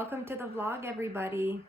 Welcome to the vlog, everybody.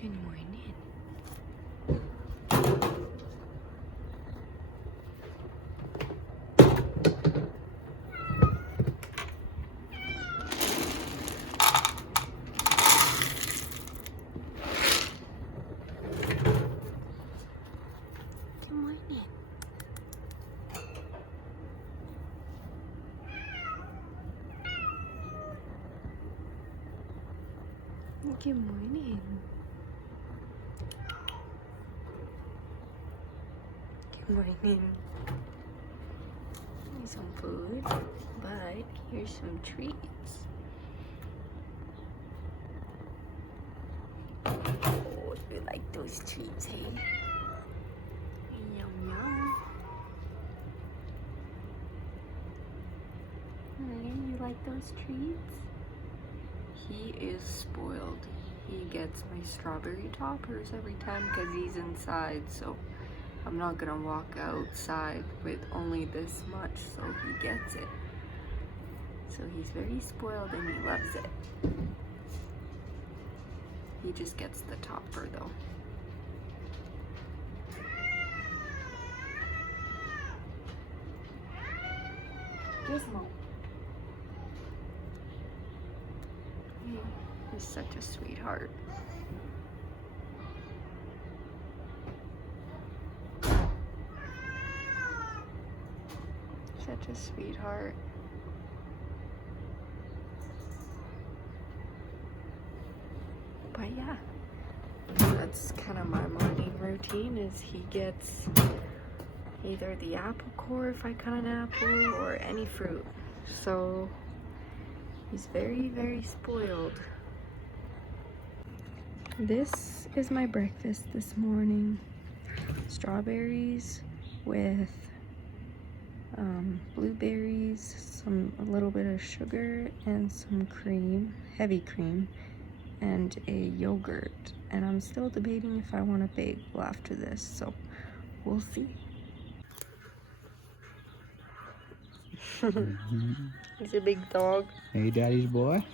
Good morning. Good morning. Good morning. Good morning. Need some food, but here's some treats. Oh, you like those treats, hey? Yum yum. Hey, you like those treats? He is spoiled. He gets my strawberry toppers every time because he's inside, so I'm not gonna walk outside with only this much, so he gets it. So he's very spoiled and he loves it. He just gets the topper though. Gizmo. He's such a sweetheart. Such a sweetheart. But yeah, that's kind of my morning routine is he gets either the apple core if I cut an apple or any fruit. So he's very, very spoiled. This is my breakfast this morning. Strawberries with blueberries, a little bit of sugar and some cream, heavy cream, and a yogurt. And I'm still debating if I want a bagel after this, so we'll see. He's a big dog. Hey, daddy's boy.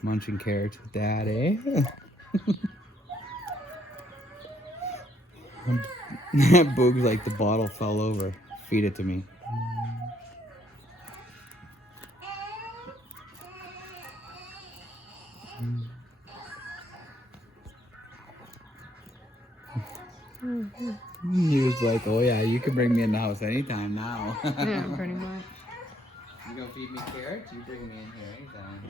Munching carrots with dad, eh? Boog's like the bottle fell over. Feed it to me. He was like, oh yeah, you can bring me in the house anytime now. Yeah, pretty much. You gonna feed me carrots? You bring me in here anytime.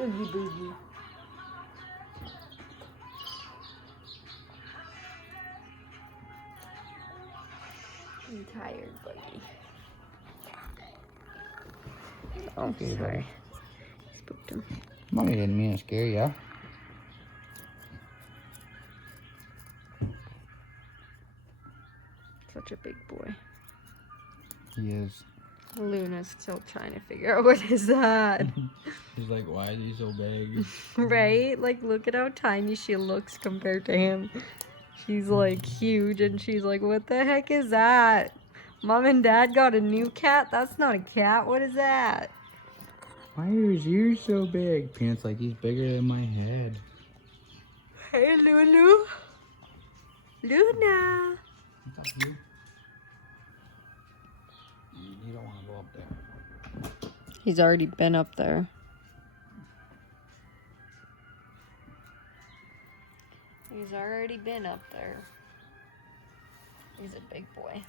Oogie boogie. I'm tired, buddy. Oh, Okay, sorry. buddy. Spooked him. Mommy didn't mean to scare you. Such a big boy. He is. Luna's still trying to figure out what is that. He's like, why is he so big? Right? Like, look at how tiny she looks compared to him. She's like huge, and she's like, what the heck is that? Mom and Dad got a new cat? That's not a cat. What is that? Why are his ears so big? Peanut's like, he's bigger than my head. Hey, Lulu. Luna. What's up, you? You don't want to go up there. He's already been up there. He's already been up there. He's a big boy.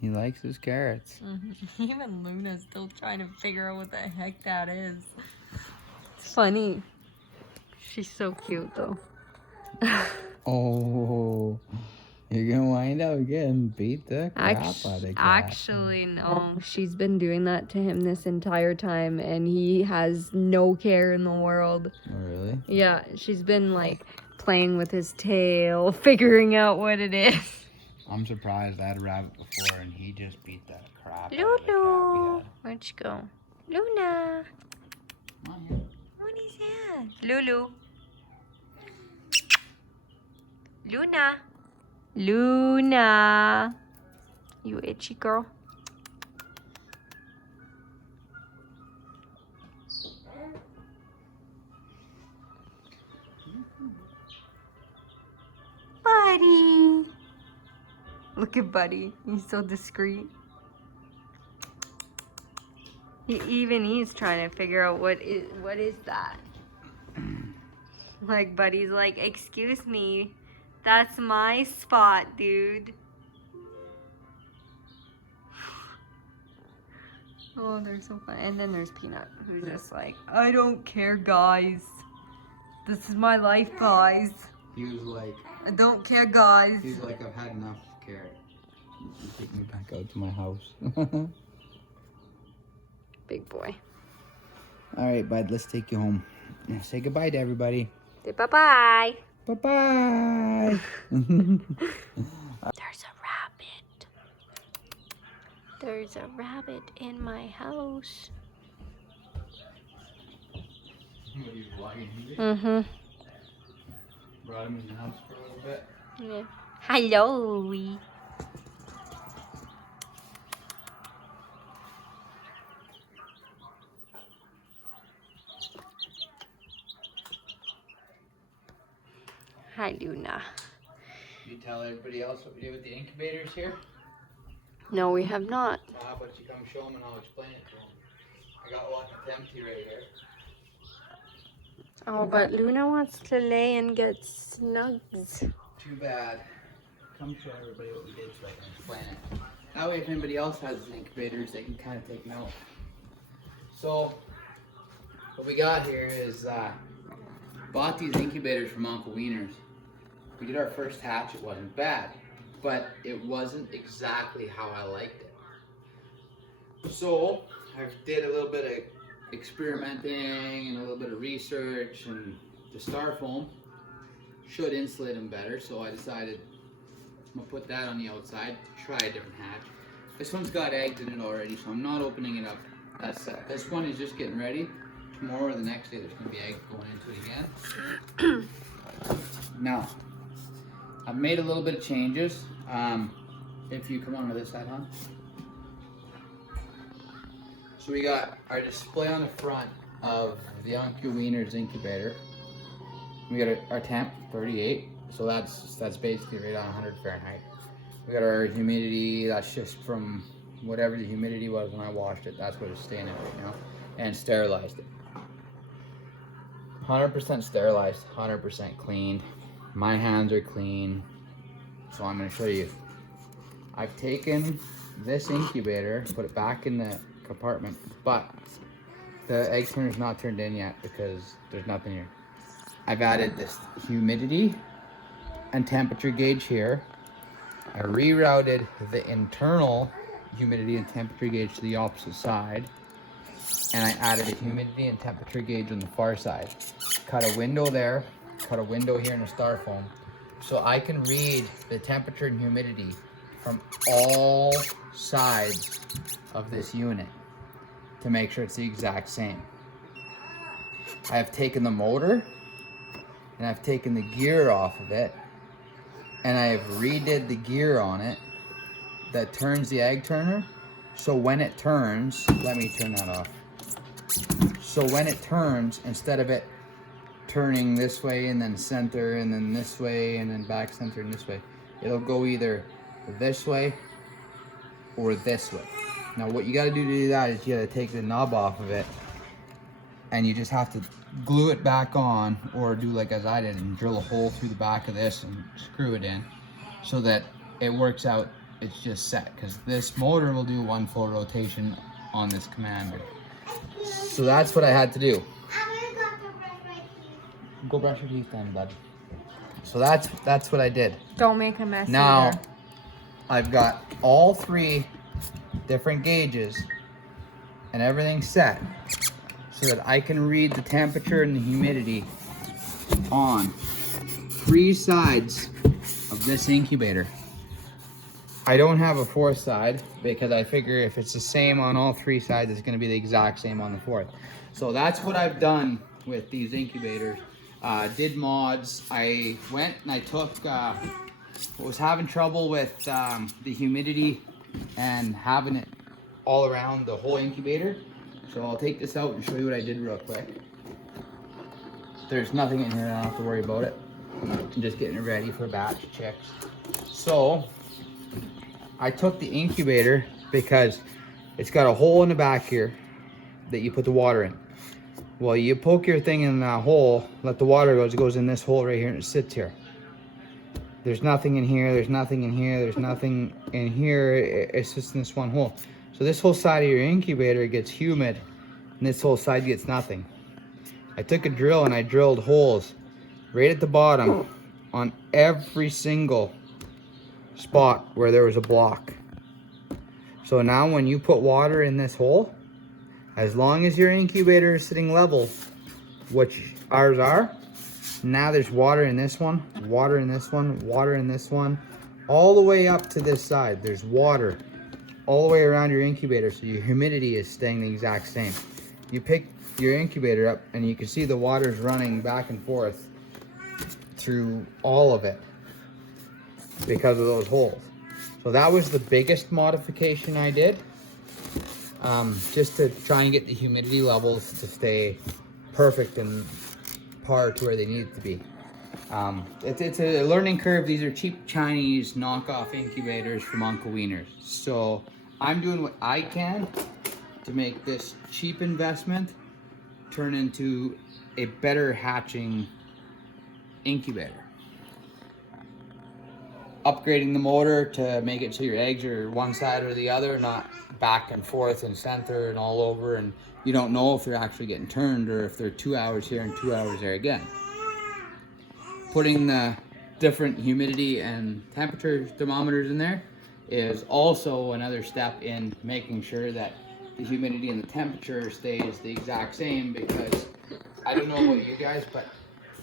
He likes his carrots. Even Luna's still trying to figure out what the heck that is. It's funny. She's so cute though. Oh, you're gonna wind up getting beat the crap out of the cat. Actually, no. She's been doing that to him this entire time, and he has no care in the world. Oh, really? Yeah, she's been like playing with his tail, figuring out what it is. I'm surprised. I had a rabbit before, and he just beat the crap out of the Lulu, cat we had. where'd you go? Luna, Come on here. what is that? Lulu. Luna. Luna. You itchy girl. Buddy. Look at Buddy. He's so discreet. He's trying to figure out what is that. Like Buddy's like, excuse me. That's my spot, dude. Oh, they're so fun. And then there's Peanut, who's just like, I don't care, guys. This is my life, guys. He was like, I don't care, guys. he's like, I've had enough carrot. You take me back out to my house. Big boy. All right, bud, let's take you home. Say goodbye to everybody. Say bye-bye. Bye-bye. There's a rabbit. There's a rabbit in my house. Mm-hmm. Brought him in the house for a little bit. Yeah. Hello. Hi, Luna. You tell everybody else what we did with the incubators here? No, we have not. Well, how about you come show them and I'll explain it to them. I got one that's empty right here. Oh, but Luna wants to lay and get snugs. Too bad. Come show everybody what we did so I can explain it. That way if anybody else has incubators, they can kind of take note. So, what we got here is, bought these incubators from Uncle Wiener's. We did our first hatch, it wasn't bad, but it wasn't exactly how I liked it. So, I did a little bit of experimenting and a little bit of research, and the styrofoam should insulate them better, so I decided I'm gonna put that on the outside, try a different hatch. This one's got eggs in it already, so I'm not opening it up. That's it. This one is just getting ready. Tomorrow or the next day there's gonna be eggs going into it again. Now, I've made a little bit of changes. If you come on to this side, huh? So we got our display on the front of the Uncle Wiener's incubator. We got our temp, 38. So that's basically right on 100 Fahrenheit. We got our humidity, that's just from whatever the humidity was when I washed it. That's what it's staying at right now. And sterilized it. 100% sterilized, 100% cleaned. My hands are clean. So I'm gonna show you. I've taken this incubator, put it back in the compartment, but the egg turner is not turned in yet because there's nothing here. I've added this humidity and temperature gauge here. I rerouted the internal humidity and temperature gauge to the opposite side, and I added a humidity and temperature gauge on the far side. Cut a window there, cut a window here in the styrofoam, so I can read the temperature and humidity from all sides of this unit to make sure it's the exact same. I have taken the motor and I've taken the gear off of it, and I have redid the gear on it that turns the egg turner. So when it turns, let me turn that off. So when it turns, instead of it turning this way and then center and then this way and then back center and this way, it'll go either this way or this way. Now what you gotta do to do that is you gotta take the knob off of it, and you just have to glue it back on, or do like as I did and drill a hole through the back of this and screw it in so that it works out. It's just set, because this motor will do 1 full rotation on this commander. So that's what I had to do. Go brush your teeth then, bud. So that's what I did. Don't make a mess. Now either. I've got all 3 different gauges and everything set so that I can read the temperature and the humidity on 3 sides of this incubator. I don't have a 4th side because I figure if it's the same on all 3 sides, it's going to be the exact same on the 4th. So that's what I've done with these incubators. Did mods. I went and I took, was having trouble with the humidity and having it all around the whole incubator. So I'll take this out and show you what I did real quick. There's nothing in here, I don't have to worry about it. I'm just getting it ready for a batch of chicks. So I took the incubator because it's got a hole in the back here that you put the water in. Well, you poke your thing in that hole, let the water go, it goes in this hole right here and it sits here. There's nothing in here, there's nothing in here, there's nothing in here, it's just in this one hole. So this whole side of your incubator gets humid and this whole side gets nothing. I took a drill and I drilled holes right at the bottom on every single spot where there was a block. So now when you put water in this hole, as long as your incubator is sitting level, which ours are, now there's water in this one, water in this one, water in this one, all the way up to this side. There's water all the way around your incubator, so your humidity is staying the exact same. You pick your incubator up and you can see the water's running back and forth through all of it because of those holes. So that was the biggest modification I did, just to try and get the humidity levels to stay perfect and par to where they need it to be. It's a learning curve. These are cheap Chinese knockoff incubators from Uncle Wiener's. So I'm doing what I can to make this cheap investment turn into a better hatching incubator. Upgrading the motor to make it so your eggs are one side or the other, not back and forth and center and all over, and you don't know if they're actually getting turned or if they're 2 hours here and 2 hours there again. Putting the different humidity and temperature thermometers in there is also another step in making sure that the humidity and the temperature stays the exact same, because I don't know about you guys, but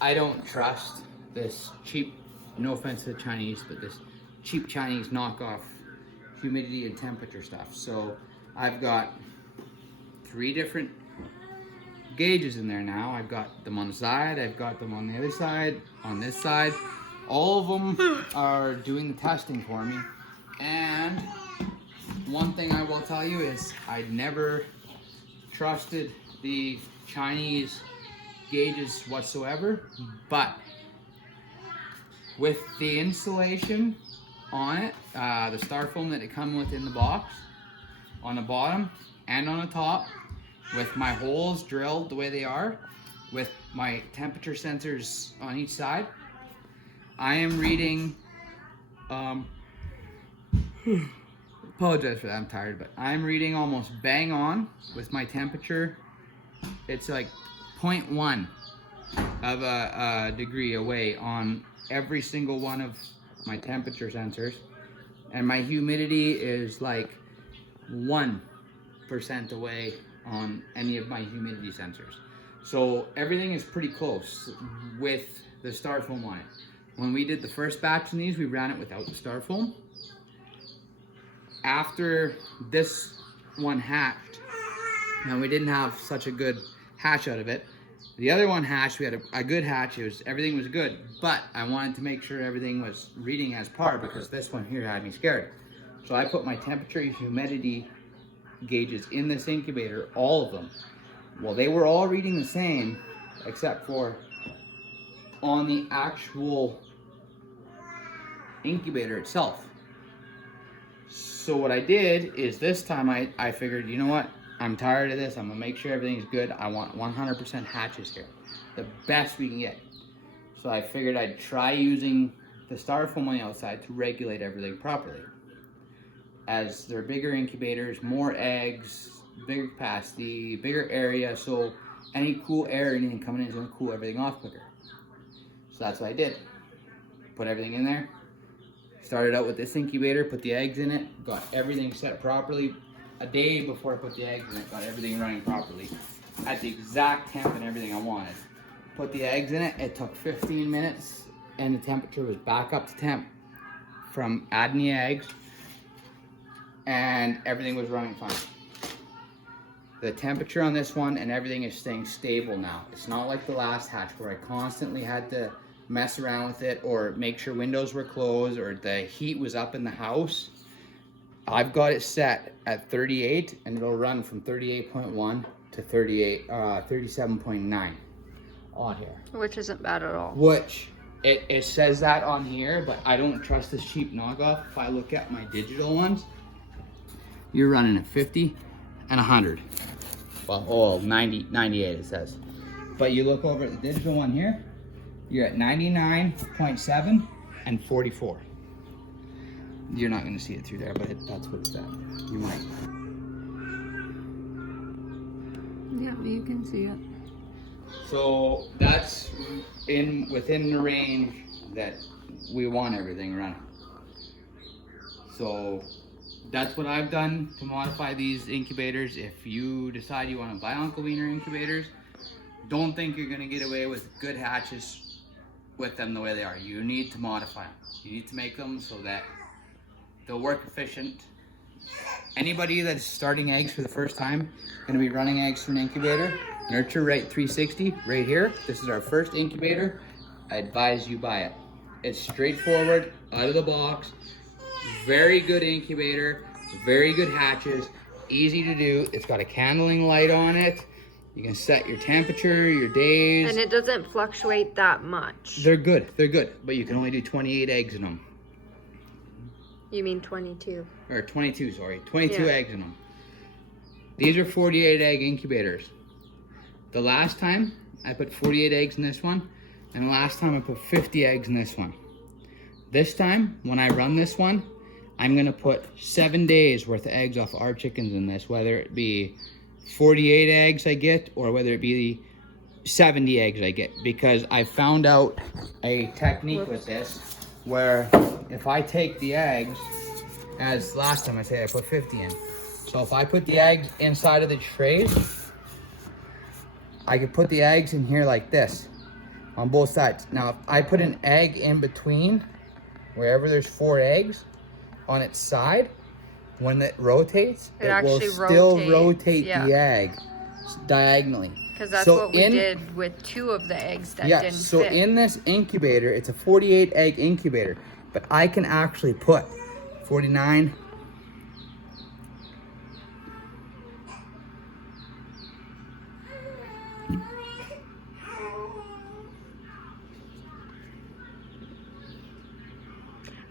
I don't trust this cheap, no offense to the Chinese, but this cheap Chinese knockoff humidity and temperature stuff. So I've got 3 different gauges in there now. I've got them on the side, I've got them on the other side, on this side. All of them are doing the testing for me. And one thing I will tell you is I never trusted the Chinese gauges whatsoever, but with the insulation on it, the styrofoam that it comes with in the box, on the bottom and on the top, with my holes drilled the way they are, with my temperature sensors on each side, I am reading apologize for that, I'm tired, but I'm reading almost bang on with my temperature. It's like 0.1 of a degree away on every single one of my temperature sensors. And my humidity is like 1% away on any of my humidity sensors. So everything is pretty close with the styrofoam on it. When we did the first batch of these, we ran it without the styrofoam. After this one hatched, and we didn't have such a good hatch out of it. The other one hatched, we had a good hatch, everything was good, but I wanted to make sure everything was reading as par because this one here had me scared. So I put my temperature and humidity gauges in this incubator, all of them. Well, they were all reading the same, except for on the actual incubator itself. So what I did is this time I figured, you know what? I'm tired of this. I'm gonna make sure everything's good. I want 100% hatches here, the best we can get. So I figured I'd try using the styrofoam on the outside to regulate everything properly. As they're bigger incubators, more eggs, bigger capacity, bigger area, so any cool air or anything coming in is gonna cool everything off quicker. So that's what I did. Put everything in there. Started out with this incubator, put the eggs in it, got everything set properly. A day before I put the eggs in it, got everything running properly at the exact temp and everything I wanted. Put the eggs in it, it took 15 minutes and the temperature was back up to temp from adding the eggs and everything was running fine. The temperature on this one and everything is staying stable now. It's not like the last hatch where I constantly had to mess around with it or make sure windows were closed or the heat was up in the house. I've got it set at 38 and it'll run from 38.1 to 37.9 on here. Which isn't bad at all. Which, it says that on here, but I don't trust this cheap knockoff. If I look at my digital ones, you're running at 50 and 100. Well, 90, 98 it says. But you look over at the digital one here, you're at 99.7 and 44. You're not going to see it through there, but that's what it's at. You might. Yeah, you can see it. So that's within the range that we want everything running. So that's what I've done to modify these incubators. If you decide you want to buy Uncle Wiener incubators, don't think you're going to get away with good hatches with them the way they are. You need to modify them. You need to make them so that they'll work efficient. Anybody that's starting eggs for the first time, going to be running eggs from an incubator, Nurture Right 360 right here. This is our first incubator. I advise you buy it. It's straightforward, out of the box, very good incubator, very good hatches, easy to do. It's got a candling light on it. You can set your temperature, your days. And it doesn't fluctuate that much. They're good, but you can only do 28 eggs in them. You mean 22? Or 22, sorry. 22 eggs in them. These are 48 egg incubators. The last time I put 48 eggs in this one, and the last time I put 50 eggs in this one. This time, when I run this one, I'm gonna put 7 days worth of eggs off our chickens in this, whether it be 48 eggs I get, or whether it be 70 eggs I get, because I found out a technique with this, where if I take the eggs, as last time I said I put 50 in. So if I put the eggs inside of the trays, I could put the eggs in here like this, on both sides. Now if I put an egg in between, wherever there's 4 eggs, on its side, when it rotates, it will still rotate the egg diagonally. Because that's what we did with 2 of the eggs that didn't fit. So in this incubator, it's a 48 egg incubator, but I can actually put 49.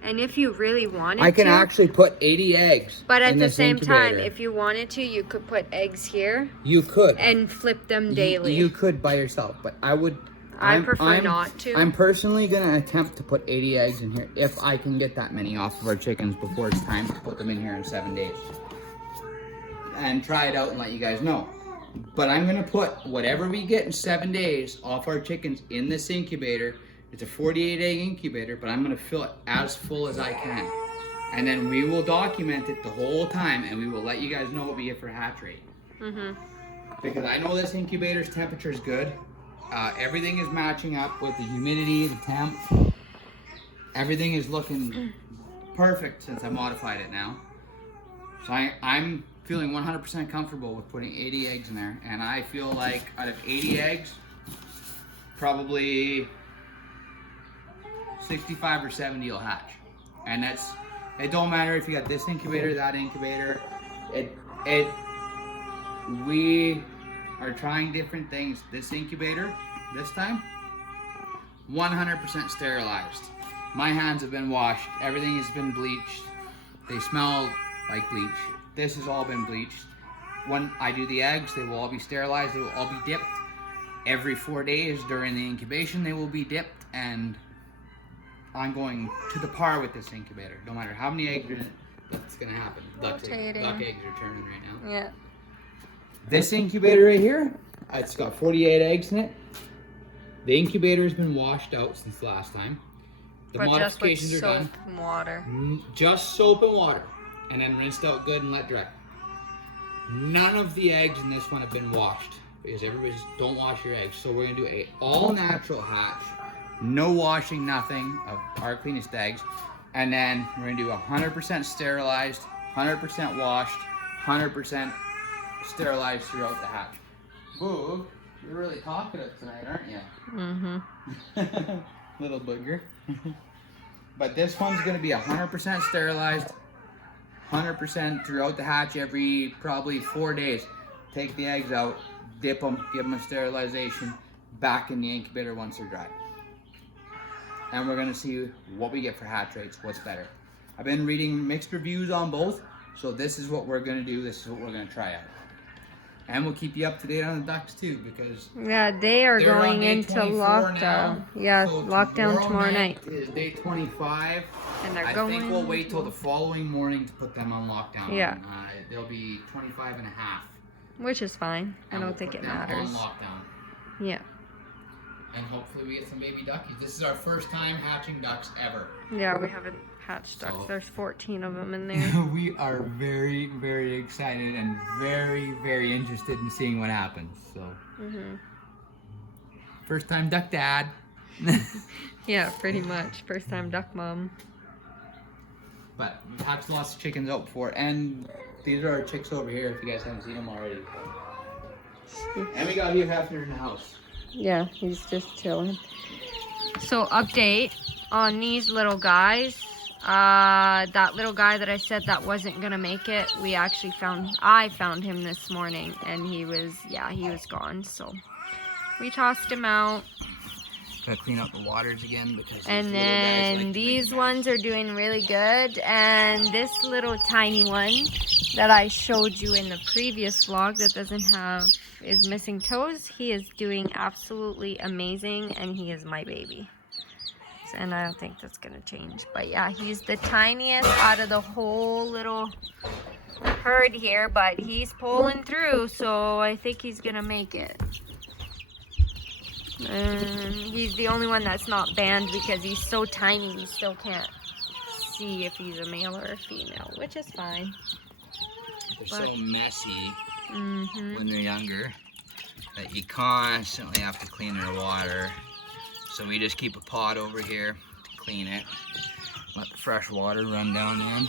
And if you really wanted to, I can actually put 80 eggs. But at the same time, if you wanted to, you could put eggs here. You could. And flip them daily. You could by yourself, but I would I prefer not to. I'm personally gonna attempt to put 80 eggs in here if I can get that many off of our chickens before it's time to put them in here in 7 days. And try it out and let you guys know. But I'm gonna put whatever we get in 7 days off our chickens in this incubator. It's a 48 egg incubator, but I'm gonna fill it as full as I can. And then we will document it the whole time, and we will let you guys know what we get for hatch rate. Because I know this incubator's temperature is good. Everything is matching up with the humidity, the temp. Everything is looking perfect since I modified it now. So I'm feeling 100% comfortable with putting 80 eggs in there. And I feel like out of 80 eggs, probably 65 or 70 will hatch. And it don't matter if you got this incubator, that incubator. We are trying different things. This incubator, this time, 100% sterilized. My hands have been washed. Everything has been bleached. They smell like bleach. This has all been bleached. When I do the eggs, they will all be sterilized. They will all be dipped. Every 4 days during the incubation, they will be dipped. And I'm going to the par with this incubator. No matter how many eggs are in it, that's going to happen. Duck eggs are turning right now. Yeah. This incubator right here, it's got 48 eggs in it. The incubator has been washed out since the last time. The modifications are done. Just soap and water. Just soap and water. And then rinsed out good and let dry. None of the eggs in this one have been washed. Because everybody's, don't wash your eggs. So we're going to do a all natural hatch. No washing, nothing of our cleanest eggs. And then we're going to do 100% sterilized, 100% washed, 100% sterilized throughout the hatch. Boog, you're really talkative tonight, aren't you? Little booger. But this one's going to be 100% sterilized, 100% throughout the hatch every probably 4 days. Take the eggs out, dip them, give them a sterilization, back in the incubator once they're dry. And we're going to see what we get for hatch rates, what's better. I've been reading mixed reviews on both, so this is what we're going to do, this is what we're going to try out. And we'll keep you up to date on the ducks too, because yeah, they are going into lockdown. Yeah, so lockdown tomorrow night. Is day 25. And they're I think we'll wait till the following morning to put them on lockdown. Yeah. They'll be 25 and a half. Which is fine. I don't think it matters. On lockdown. Yeah. And hopefully we get some baby duckies. This is our first time hatching ducks ever. Yeah, we haven't hatched ducks. There's 14 of them in there. We are very, very excited and very, very interested in seeing what happens. So, first time duck dad. Yeah, pretty much. First time duck mom. But we've hatched lots of chickens out before, and these are our chicks over here. If you guys haven't seen them already. And we got Hugh Hefner in the house. Yeah, he's just chilling. So update on these little guys. That little guy that I said that wasn't gonna make it, I found him this morning, and he was gone. So we tossed him out. Gotta clean up the waters again because. And then these ones are doing really good, and this little tiny one that I showed you in the previous vlog that is missing toes, he is doing absolutely amazing, and he is my baby. And I don't think that's gonna change, but yeah, he's the tiniest out of the whole little herd here, but he's pulling through, so I think he's gonna make it. And he's the only one that's not banned because he's so tiny, you still can't see if he's a male or a female, which is fine. They're so messy when they're younger that you constantly have to clean their water. So we just keep a pot over here to clean it. Let the fresh water run down in.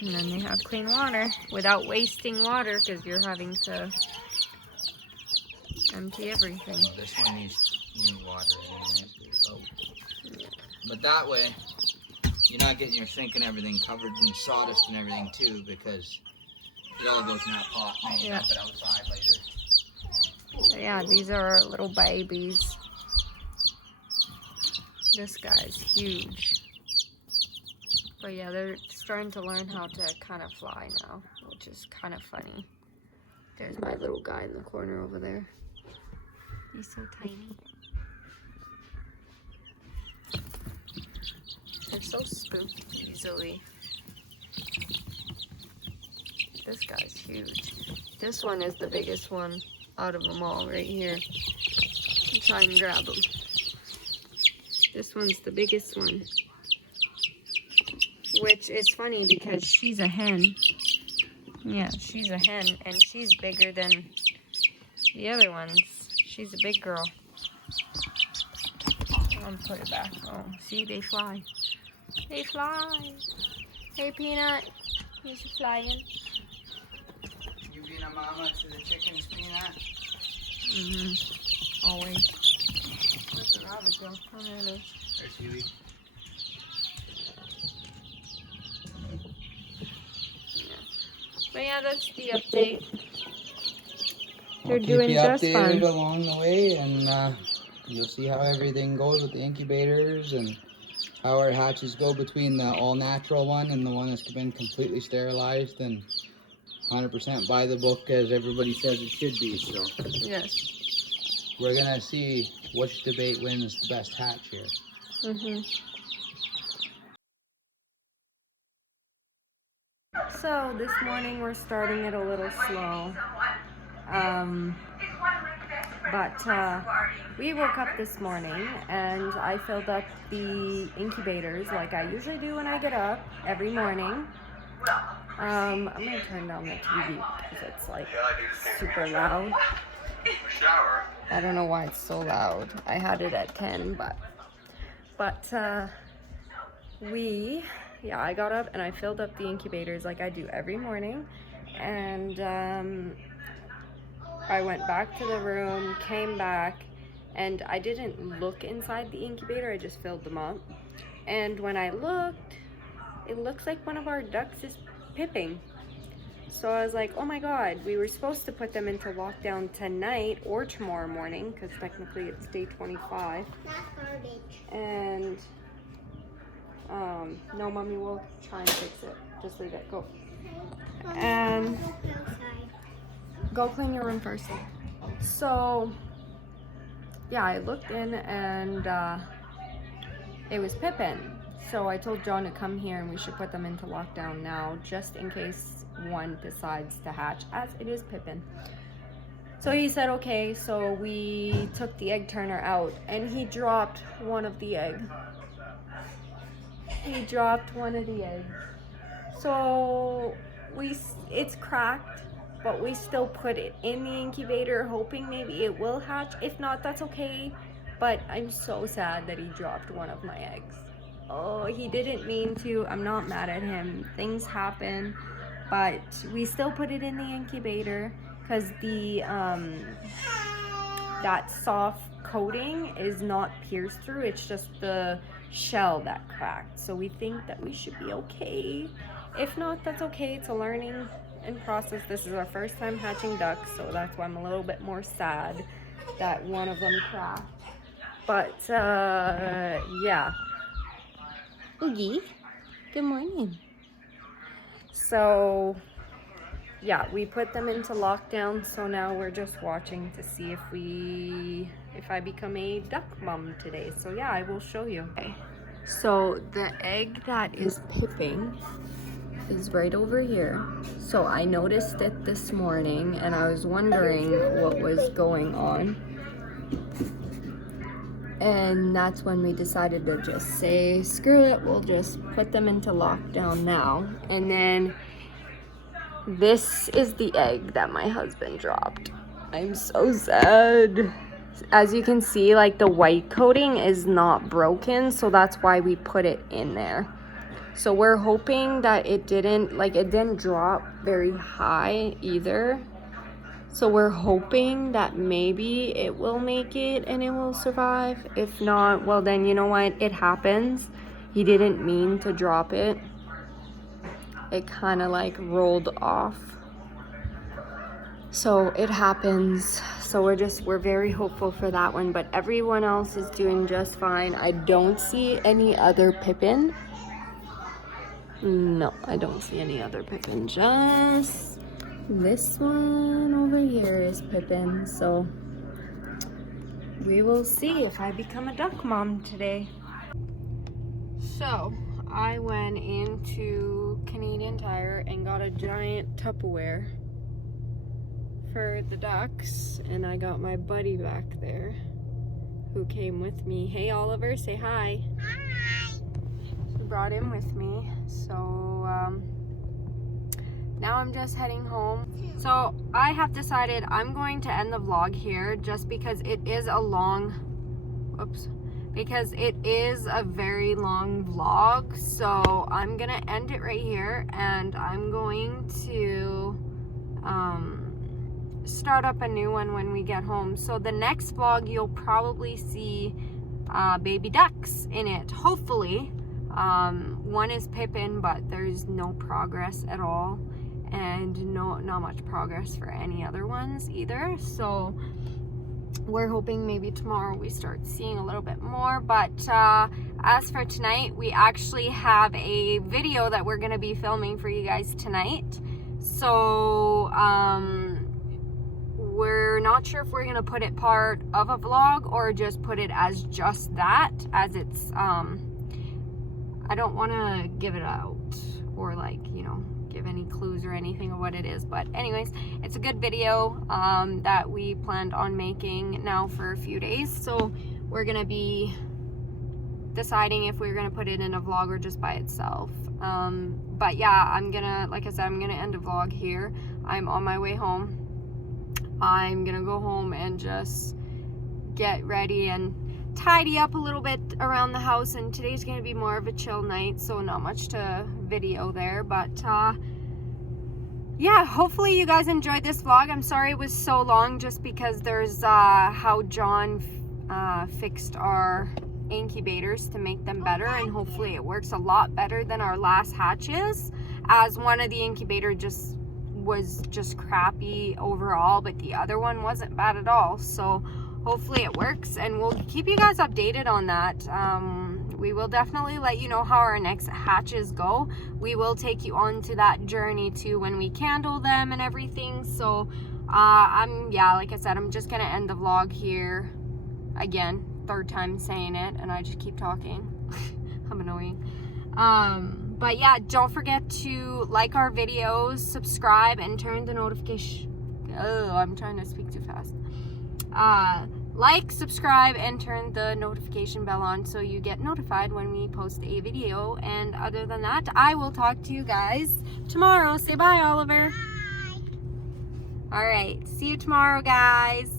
And then they have clean water without wasting water because you're having to empty everything. Oh, this one needs new water. But that way, you're not getting your sink and everything covered in sawdust and everything too, because it all goes in that pot and you dump it outside later. Yeah, these are our little babies. This guy's huge. But yeah, they're starting to learn how to kind of fly now, which is kind of funny. There's my little guy in the corner over there. He's so tiny. They're so spooked easily. This guy's huge. This one is the biggest one out of them all right here. I'll try and grab him. This one's the biggest one. Which is funny because she's a hen. Yeah, she's a hen and she's bigger than the other ones. She's a big girl. I'll put it back. Oh, see, they fly. They fly. Hey, Peanut. He's flying. You being a mama to the chickens, Peanut? Mm-hmm. Always. Where's the rabbit go? Oh, there it is. There's Huey. But yeah, that's the update. They're I'll doing keep you just updated fine. along the way, and you'll see how everything goes with the incubators and how our hatches go between the all-natural one and the one that's been completely sterilized and 100% by the book as everybody says it should be. So Yes. we're gonna see which debate wins the best hatch here. So this morning we're starting it a little slow. But we woke up this morning and I filled up the incubators like I usually do when I get up every morning. I'm gonna turn down the TV because it's like super loud. I don't know why it's so loud. I had it at 10, but I got up and I filled up the incubators like I do every morning, and I went back to the room, came back, and I didn't look inside the incubator, I just filled them up. And when I looked, it looks like one of our ducks is pipping. So I was like, oh my god, we were supposed to put them into lockdown tonight or tomorrow morning, because technically it's day 25. That's garbage. And no, mommy will try and fix it. Just leave it. Go. And go clean your room first. So yeah, I looked in and it was Pippin. So I told John to come here and we should put them into lockdown now, just in case one decides to hatch, as it is Pippin. So he said okay, so we took the egg turner out and he dropped one of the eggs. He dropped one of the eggs. So it's cracked, but we still put it in the incubator hoping maybe it will hatch. If not, that's okay. But I'm so sad that he dropped one of my eggs. Oh, he didn't mean to. I'm not mad at him. Things happen, but we still put it in the incubator because the that soft coating is not pierced through. It's just the shell that cracked. So we think that we should be okay. If not, that's okay. It's a learning and process. This is our first time hatching ducks, so that's why I'm a little bit more sad that one of them cracked. But yeah. Oogie, good morning. So yeah, we put them into lockdown, so now we're just watching to see if I become a duck mom today. So yeah, I will show you. Okay. So the egg that is pipping is right over here. So I noticed it this morning and I was wondering what was going on. And that's when we decided to just say, screw it, we'll just put them into lockdown now. And then this is the egg that my husband dropped. I'm so sad. As you can see, like the white coating is not broken, so that's why we put it in there. So we're hoping that it didn't drop very high either. So we're hoping that maybe it will make it and it will survive. If not, well then, you know what? It happens. He didn't mean to drop it. It kind of like rolled off. So it happens. So we're very hopeful for that one, but everyone else is doing just fine. I don't see any other Pippin. No, I don't see any other Pippin. Just this one over here is Pippin. So we will see if I become a duck mom today. So I went into Canadian Tire and got a giant Tupperware for the ducks, and I got my buddy back there who came with me. Hey Oliver, say hi. Hi. So brought him with me. So now I'm just heading home. So I have decided I'm going to end the vlog here just because it is a long, because it is a very long vlog. So I'm gonna end it right here, and I'm going to start up a new one when we get home. So the next vlog you'll probably see baby ducks in it, hopefully. One is Pippin, but there's no progress at all, and not much progress for any other ones either. So we're hoping maybe tomorrow we start seeing a little bit more. But as for tonight, we actually have a video that we're gonna be filming for you guys tonight. So we're not sure if we're gonna put it part of a vlog or just put it as just that, as it's I don't want to give it out or, like, you know, give any clues or anything of what it is. But anyways, it's a good video that we planned on making now for a few days. So we're gonna be deciding if we're gonna put it in a vlog or just by itself. But yeah, I'm gonna, like I said, I'm gonna end the vlog here. I'm on my way home. I'm gonna go home and just get ready and tidy up a little bit around the house, and today's gonna be more of a chill night, so not much to video there. But yeah, hopefully you guys enjoyed this vlog. I'm sorry it was so long, just because there's how John fixed our incubators to make them better, and hopefully it works a lot better than our last hatches, as one of the incubator was just crappy overall, but the other one wasn't bad at all. So hopefully it works, and we'll keep you guys updated on that. We will definitely let you know how our next hatches go. We will take you on to that journey too when we candle them and everything. So yeah, like I said, I'm just gonna end the vlog here. Again, third time saying it, and I just keep talking. I'm annoying. But yeah, don't forget to like our videos, subscribe, and turn the notification. Oh, I'm trying to speak too fast. Like, subscribe, and turn the notification bell on so you get notified when we post a video. And other than that, I will talk to you guys tomorrow. Say bye, Oliver. Bye. All right, see you tomorrow, guys.